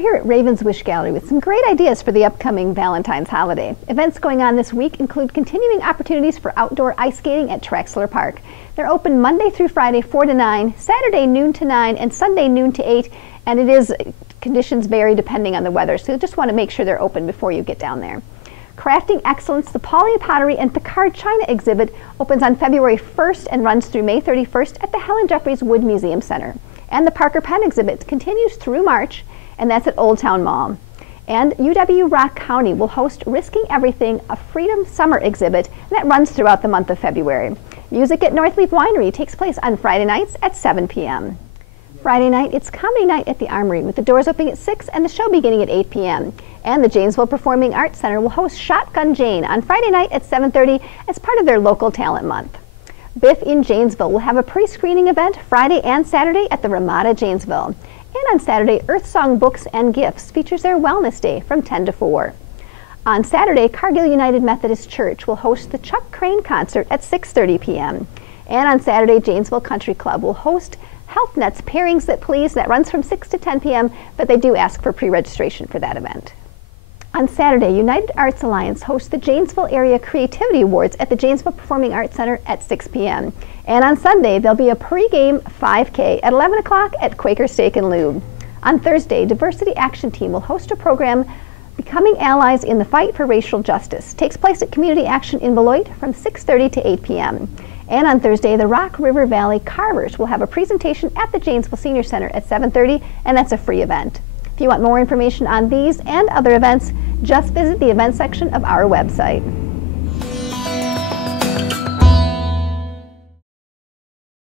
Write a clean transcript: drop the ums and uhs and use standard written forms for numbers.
We're here at Raven's Wish Gallery with some great ideas for the upcoming Valentine's holiday. Events going on this week include continuing opportunities for outdoor ice skating at Traxler Park. They're open Monday through Friday 4 to 9, Saturday noon to 9, and Sunday noon to 8, and conditions vary depending on the weather, so you just want to make sure they're open before you get down there. Crafting Excellence, the Pauling Pottery and Picard China exhibit opens on February 1st and runs through May 31st at the Helen Jeffries Wood Museum Center. And the Parker Pen exhibit continues through March, and that's at Old Town Mall. And UW-Rock County will host Risking Everything, a Freedom Summer exhibit, and that runs throughout the month of February. Music at Northleaf Winery takes place on Friday nights at 7 p.m. Friday night, it's comedy night at the Armory, with the doors opening at 6 and the show beginning at 8 p.m. And the Janesville Performing Arts Center will host Shotgun Jane on Friday night at 7:30 as part of their Local Talent Month. Biff in Janesville will have a pre-screening event Friday and Saturday at the Ramada Janesville. And on Saturday, Earth Song Books and Gifts features their Wellness Day from 10 to 4. On Saturday, Cargill United Methodist Church will host the Chuck Crane Concert at 6:30 p.m. And on Saturday, Janesville Country Club will host Health Net's Pairings That Please. That runs from 6 to 10 p.m., but they do ask for pre-registration for that event. On Saturday, United Arts Alliance hosts the Janesville Area Creativity Awards at the Janesville Performing Arts Center at 6 p.m. And on Sunday, there'll be a pre-game 5K at 11 o'clock at Quaker Steak and Lube. On Thursday, Diversity Action Team will host a program, Becoming Allies in the Fight for Racial Justice. It takes place at Community Action in Beloit from 6:30 to 8 p.m. And on Thursday, the Rock River Valley Carvers will have a presentation at the Janesville Senior Center at 7:30, and that's a free event. If you want more information on these and other events, just visit the events section of our website.